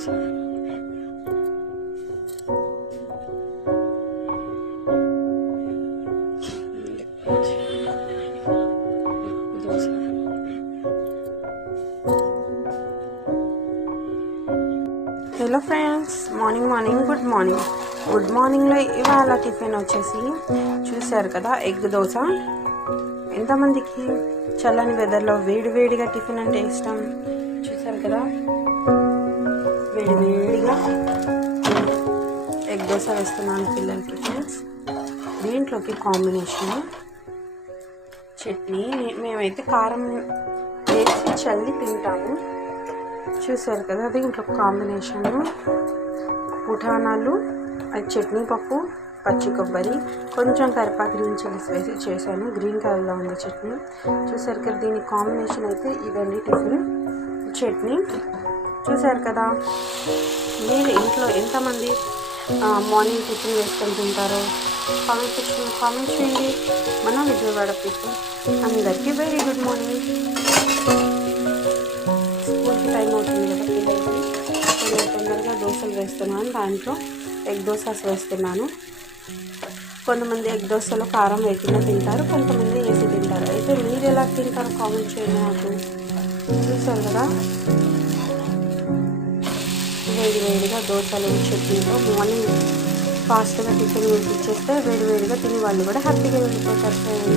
చూసారు hello friends morning morning good morning good మార్నింగ్లో ఇవాళ tiffin వచ్చేసి చూశారు కదా ఎగ్ దోశ. ఎంతమందికి చల్లని వెదర్లో వేడివేడిగా టిఫిన్ అంటే ఇష్టం? చూశారు కదా? వేడిగా ఎగ్ దోశ వేస్తున్నాను పిల్లలకి ఫ్రెండ్స్ దీంట్లోకి కాంబినేషన్ చట్నీ. మేమైతే కారం వేసి చల్లి తింటాము. చూసారు కదా దీంట్లో కాంబినేషన్ పుఠానాలు అది చట్నీ పప్పు పచ్చి కొబ్బరి కొంచెం కరిపాకు గ్రీన్ చిల్లీస్ వేసి చేశాను. గ్రీన్ కలర్లో ఉంది చట్నీ. చూసారు కదా దీని కాంబినేషన్ అయితే ఇదండి టిఫిన్. చట్నీ. చూశారు కదా. మీరు ఇంట్లో ఎంతమంది మార్నింగ్ టిఫిన్ వేసుకొని తింటారో? కామెంట్ సెక్షన్ కామెంట్ చేయండి. మన విజయవాడ పీపుల్ అందరికీ వెరీ గుడ్ మార్నింగ్ స్కూల్కి టైం అవుతుంది కదా పిల్లలకి. తొందరగా దోశలు వేస్తున్నాను. దాంట్లో ఎగ్ దోశస్ వేస్తున్నాను. కొంతమంది ఎగ్ దోశలో కారం వేయకుండా తింటారు కొంతమంది వేసి తింటారు. అయితే మీరు ఎలా తింటారో కామెంట్ చేయండి నాకు. చూసారు కదా? వేడి వేడిగా దోశలు చట్నీతో మార్నింగ్ ఫాస్ట్గా టిఫిన్ ఇచ్చేస్తే వేడి వేడిగా తిని వాళ్ళు కూడా హ్యాపీగా వెళ్ళిపోతారు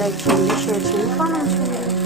లైక్ చేయండి షేర్ చేయండి కామెంట్ చేయండి.